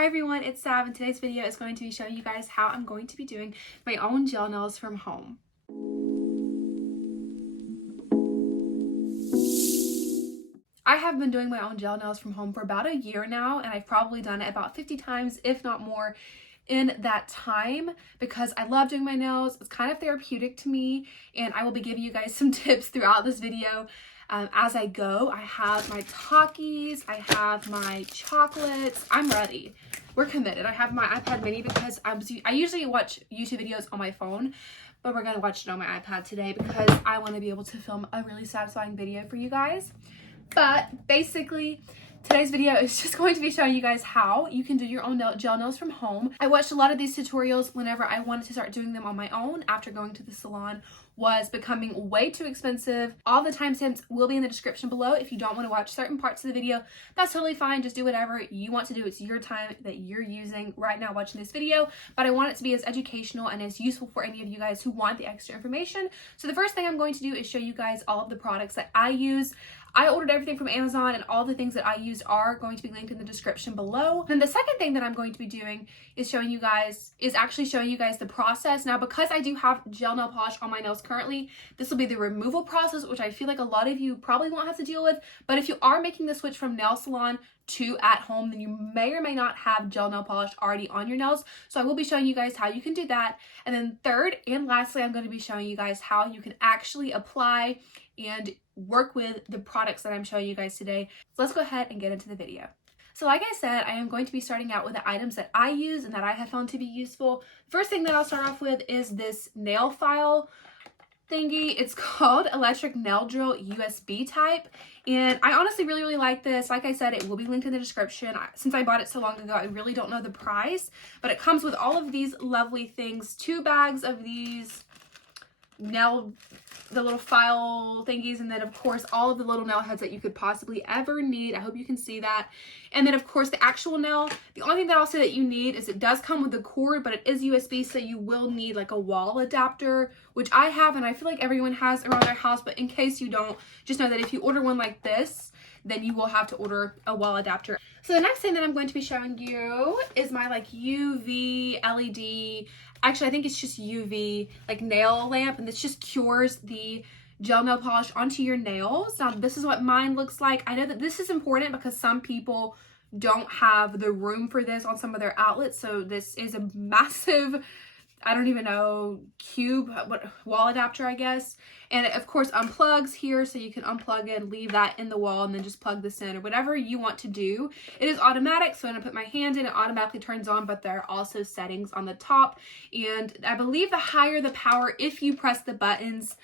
Hi everyone, it's Sav, and today's video is going to be showing you guys how I'm going to be doing my own gel nails from home. I have been doing my own gel nails from home for about a year now, and I've probably done it about 50 times, if not more, in that time because I love doing my nails. It's kind of therapeutic to me, and I will be giving you guys some tips throughout this video. As I go, I have my Takis, I have my chocolates. I'm ready. We're committed. I have my iPad mini because I usually watch YouTube videos on my phone, but we're gonna watch it on my iPad today because I want to be able to film a really satisfying video for you guys. But basically, today's video is just going to be showing you guys how you can do your own gel nails from home. I watched a lot of these tutorials whenever I wanted to start doing them on my own after going to the salon was becoming way too expensive. All the timestamps will be in the description below. If you don't want to watch certain parts of the video, that's totally fine. Just do whatever you want to do. It's your time that you're using right now watching this video, but I want it to be as educational and as useful for any of you guys who want the extra information. So the first thing I'm going to do is show you guys all of the products that I use. I ordered everything from Amazon, and all the things that I used are going to be linked in the description below. Then the second thing that I'm going to be doing is actually showing you guys the process. Now, because I do have gel nail polish on my nails currently, this will be the removal process, which I feel like a lot of you probably won't have to deal with. But if you are making the switch from nail salon to at home, then you may or may not have gel nail polish already on your nails. So I will be showing you guys how you can do that. And then third and lastly, I'm going to be showing you guys how you can actually apply and work with the products that I'm showing you guys today. So let's go ahead and get into the video. So like I said, I am going to be starting out with the items that I use and that I have found to be useful. First thing that I'll start off with is this nail file thingy. It's called Electric Nail Drill USB type, and I honestly really like this. Like I said, it will be linked in the description. Since I bought it so long ago, I really don't know the price, but it comes with all of these lovely things. 2 bags of these the little file thingies, and then of course all of the little nail heads that you could possibly ever need. I hope you can see that. And then of course the actual nail. The only thing that I'll say that you need is it does come with the cord, but it is USB, so you will need like a wall adapter, which I have and I feel like everyone has around their house. But in case you don't, just know that if you order one like this, then you will have to order a wall adapter. So the next thing that I'm going to be showing you is my like UV LED, actually I think it's just UV like nail lamp, and this just cures the gel nail polish onto your nails. Now this is what mine looks like. I know that this is important because some people don't have the room for this on some of their outlets, so this is a massive, I don't even know, wall adapter, I guess. And it, of course, unplugs here, so you can unplug it and leave that in the wall and then just plug this in or whatever you want to do. It is automatic, so when I put my hand in, it automatically turns on, but there are also settings on the top. And I believe the higher the power, if you press the buttons,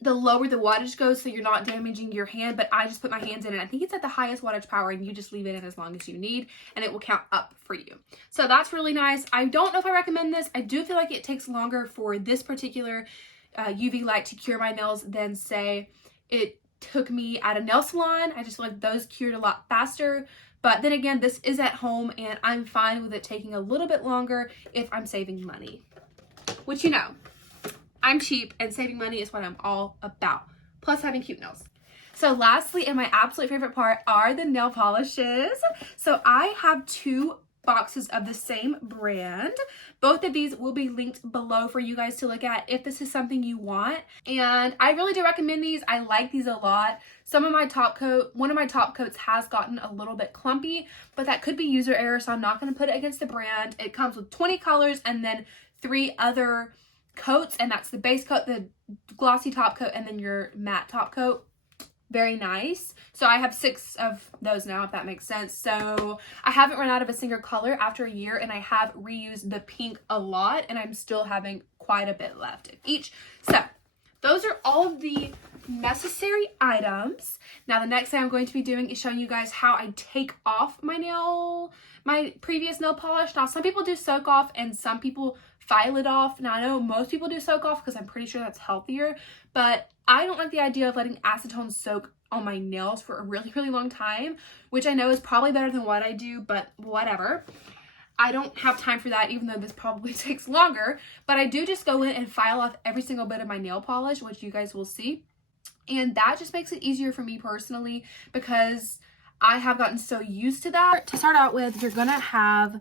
the lower the wattage goes, so you're not damaging your hand. But I just put my hands in and I think it's at the highest wattage power, and you just leave it in as long as you need and it will count up for you. So that's really nice. I don't know if I recommend this. I do feel like it takes longer for this particular UV light to cure my nails than say it took me at a nail salon. I just feel like those cured a lot faster. But then again, this is at home and I'm fine with it taking a little bit longer if I'm saving money, which, you know, I'm cheap and saving money is what I'm all about. Plus having cute nails. So lastly, and my absolute favorite part, are the nail polishes. So I have 2 boxes of the same brand. Both of these will be linked below for you guys to look at if this is something you want. And I really do recommend these. I like these a lot. One of my top coats has gotten a little bit clumpy, but that could be user error, so I'm not going to put it against the brand. It comes with 20 colors and then 3 other coats, and that's the base coat, the glossy top coat, and then your matte top coat. Very nice. So I have 6 of those now, if that makes sense. So I haven't run out of a single color after a year, and I have reused the pink a lot, and I'm still having quite a bit left of each. So those are all of the necessary items. Now the next thing I'm going to be doing is showing you guys how I take off my previous nail polish. Now some people do soak off and some people file it off. Now I know most people do soak off because I'm pretty sure that's healthier, but I don't like the idea of letting acetone soak on my nails for a really long time, which I know is probably better than what I do, but whatever. I don't have time for that, even though this probably takes longer, but I do just go in and file off every single bit of my nail polish, which you guys will see. And that just makes it easier for me personally because I have gotten so used to that. To start out with, you're gonna have,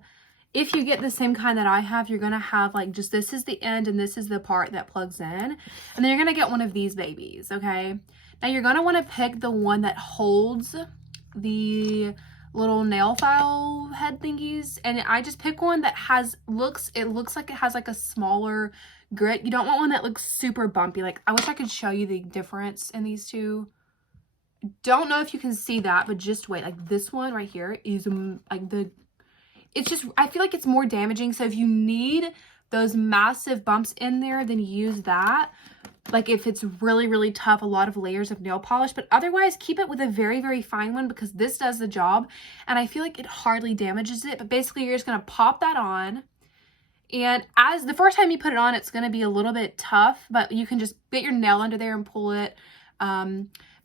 if you get the same kind that I have, you're gonna have like just this is the end and this is the part that plugs in. And then you're gonna get one of these babies, okay? Now you're gonna wanna pick the one that holds the little nail file head thingies. And I just pick one that has, it looks like it has like a smaller grit. You don't want one that looks super bumpy. Like, I wish I could show you the difference in these two. Don't know if you can see that, but just wait. Like this one right here is like it's just, I feel like it's more damaging. So if you need those massive bumps in there, then use that. Like if it's really, really tough, a lot of layers of nail polish, but otherwise keep it with a very, very fine one because this does the job. And I feel like it hardly damages it, but basically you're just going to pop that on. And as the first time you put it on, it's going to be a little bit tough, but you can just get your nail under there and pull it.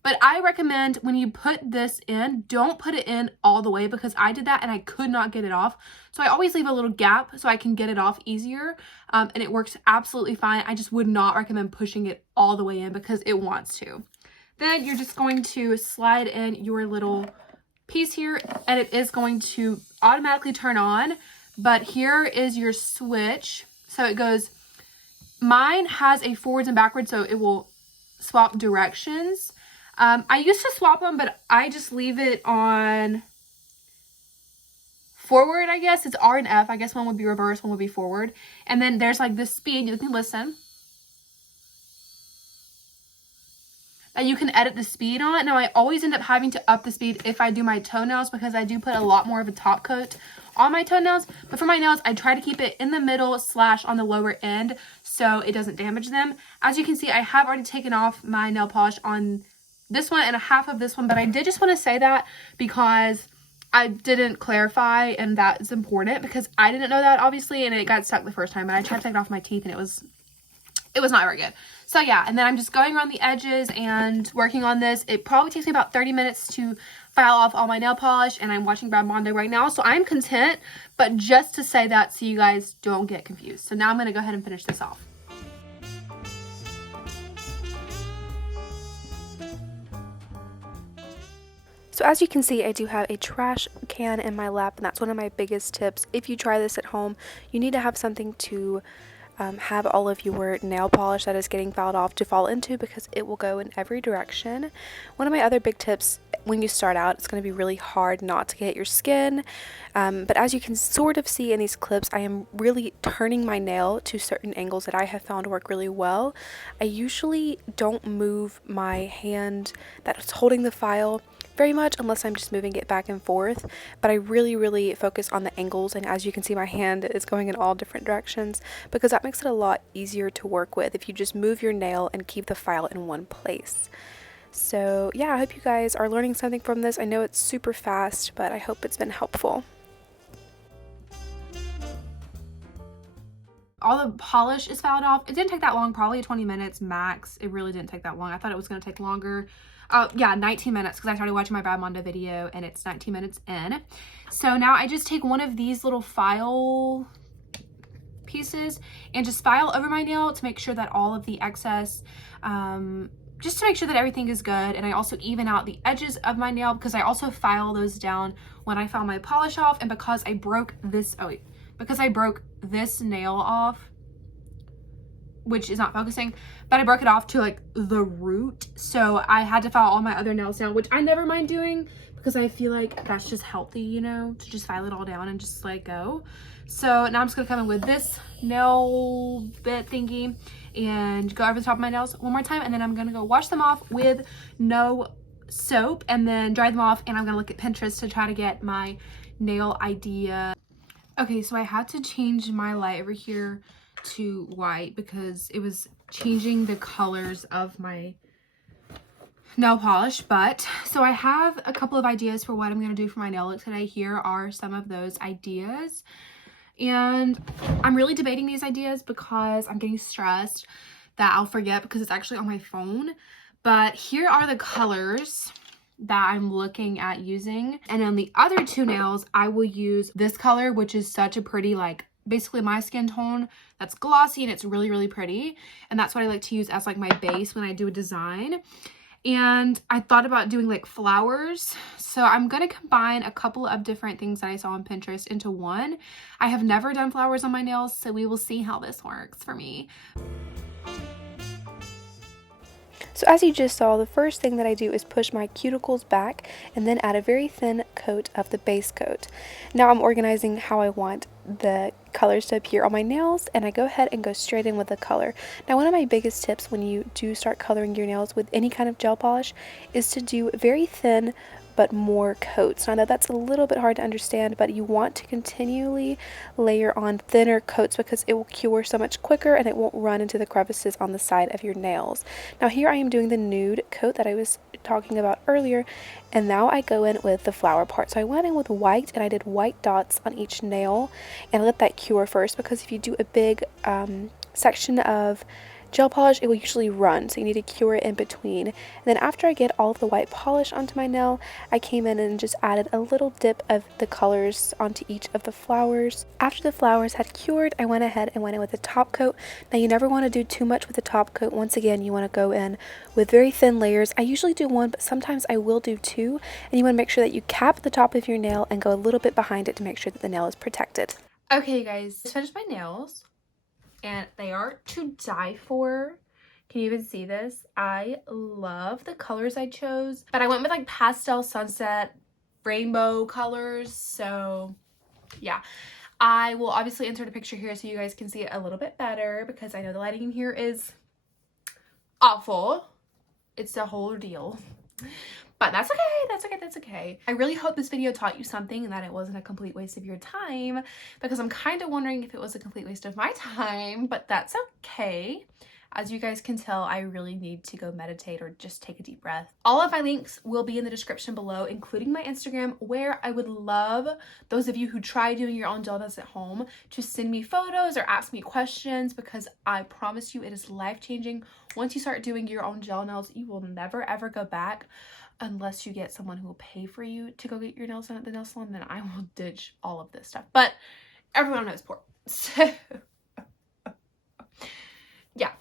But I recommend when you put this in, don't put it in all the way because I did that and I could not get it off. So I always leave a little gap so I can get it off easier. And it works absolutely fine. I just would not recommend pushing it all the way in because it wants to. Then you're just going to slide in your little piece here and it is going to automatically turn on. But here is your switch. So it goes, mine has a forwards and backwards, so it will swap directions. I used to swap them, but I just leave it on forward, I guess. It's R and F. I guess one would be reverse, one would be forward. And then there's like this speed. You can listen. And you can edit the speed on it. Now, I always end up having to up the speed if I do my toenails because I do put a lot more of a top coat on my toenails. But for my nails, I try to keep it in the middle / on the lower end so it doesn't damage them. As you can see, I have already taken off my nail polish on this one and a half of this one, but I did just want to say that because I didn't clarify, and that is important because I didn't know that obviously, and it got stuck the first time, and I tried to take it off my teeth and it was not very good. So yeah, and then I'm just going around the edges and working on this. It probably takes me about 30 minutes to file off all my nail polish, and I'm watching Brad Mondo right now, so I'm content, but just to say that so you guys don't get confused. So now I'm going to go ahead and finish this off. So as you can see, I do have a trash can in my lap, and that's one of my biggest tips. If you try this at home, you need to have something to have all of your nail polish that is getting filed off to fall into because it will go in every direction. One of my other big tips when you start out, it's going to be really hard not to get your skin, but as you can sort of see in these clips, I am really turning my nail to certain angles that I have found work really well. I usually don't move my hand that's holding the file very much unless I'm just moving it back and forth, but I really focus on the angles, and as you can see, my hand is going in all different directions because that makes it a lot easier to work with if you just move your nail and keep the file in one place. So yeah, I hope you guys are learning something from this. I know it's super fast, but I hope it's been helpful. All the polish is filed off. It didn't take that long, probably 20 minutes max. It really didn't take that long. I thought it was going to take longer. Yeah, 19 minutes because I started watching my Brad Mondo video and it's 19 minutes in. So now I just take one of these little file pieces and just file over my nail to make sure that all of the excess, just to make sure that everything is good. And I also even out the edges of my nail because I also file those down when I file my polish off. And because I broke this, this nail off, which is not focusing, but I broke it off to like the root, so I had to file all my other nails down, which I never mind doing because I feel like that's just healthy, you know, to just file it all down and just let it go. So now I'm just gonna come in with this nail bit thingy and go over the top of my nails one more time, and then I'm gonna go wash them off with no soap and then dry them off, and I'm gonna look at Pinterest to try to get my nail idea. Okay, so I had to change my light over here to white because it was changing the colors of my nail polish. But so I have a couple of ideas for what I'm going to do for my nail look today. Here are some of those ideas, and I'm really debating these ideas because I'm getting stressed that I'll forget because it's actually on my phone. But here are the colors that I'm looking at using, and on the other two nails I will use this color, which is such a pretty, like basically my skin tone, that's glossy and it's really pretty, and that's what I like to use as like my base when I do a design. And I thought about doing like flowers. So I'm going to combine a couple of different things that I saw on Pinterest into one. I have never done flowers on my nails, so we will see how this works for me. So as you just saw, the first thing that I do is push my cuticles back and then add a very thin coat of the base coat. Now I'm organizing how I want the colors to appear on my nails, and I go ahead and go straight in with the color. Now one of my biggest tips when you do start coloring your nails with any kind of gel polish is to do very thin but more coats. Now I know that's a little bit hard to understand, but you want to continually layer on thinner coats because it will cure so much quicker and it won't run into the crevices on the side of your nails. Now here I am doing the nude coat that I was talking about earlier, and now I go in with the flower part. So I went in with white and I did white dots on each nail and let that cure first, because if you do a big section of gel polish, it will usually run, so you need to cure it in between. And then after I get all of the white polish onto my nail, I came in and just added a little dip of the colors onto each of the flowers. After the flowers had cured, I went ahead and went in with the top coat. Now you never want to do too much with the top coat. Once again, you want to go in with very thin layers. I usually do one, but sometimes I will do two, and you want to make sure that you cap the top of your nail and go a little bit behind it to make sure that the nail is protected. Okay, you guys, I finished my nails, and they are to die for. Can you even see this? I love the colors I chose, but I went with like pastel, sunset, rainbow colors. So yeah, I will obviously insert a picture here so you guys can see it a little bit better, because I know the lighting in here is awful. It's a whole ordeal. But that's okay, that's okay, that's okay. I really hope this video taught you something and that it wasn't a complete waste of your time, because I'm kind of wondering if it was a complete waste of my time, but that's okay. As you guys can tell, I really need to go meditate or just take a deep breath. All of my links will be in the description below, including my Instagram, where I would love those of you who try doing your own gel nails at home to send me photos or ask me questions, because I promise you it is life-changing. Once you start doing your own gel nails, you will never ever go back, unless you get someone who will pay for you to go get your nails done at the nail salon. Then I will ditch all of this stuff. But everyone knows poor. So yeah.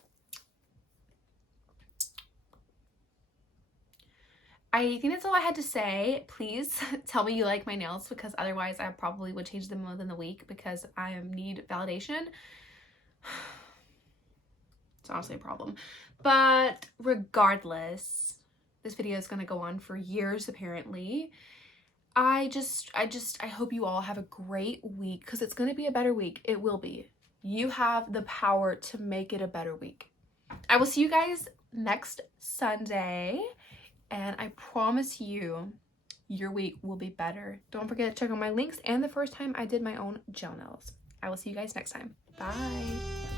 I think that's all I had to say. Please tell me you like my nails, because otherwise I probably would change them within the week, because I need validation. It's honestly a problem. But regardless, this video is going to go on for years apparently. I hope you all have a great week, because it's going to be a better week. It will be. You have the power to make it a better week. I will see you guys next Sunday, and I promise you your week will be better. Don't forget to check out my links and the first time I did my own gel nails. I will see you guys next time. Bye.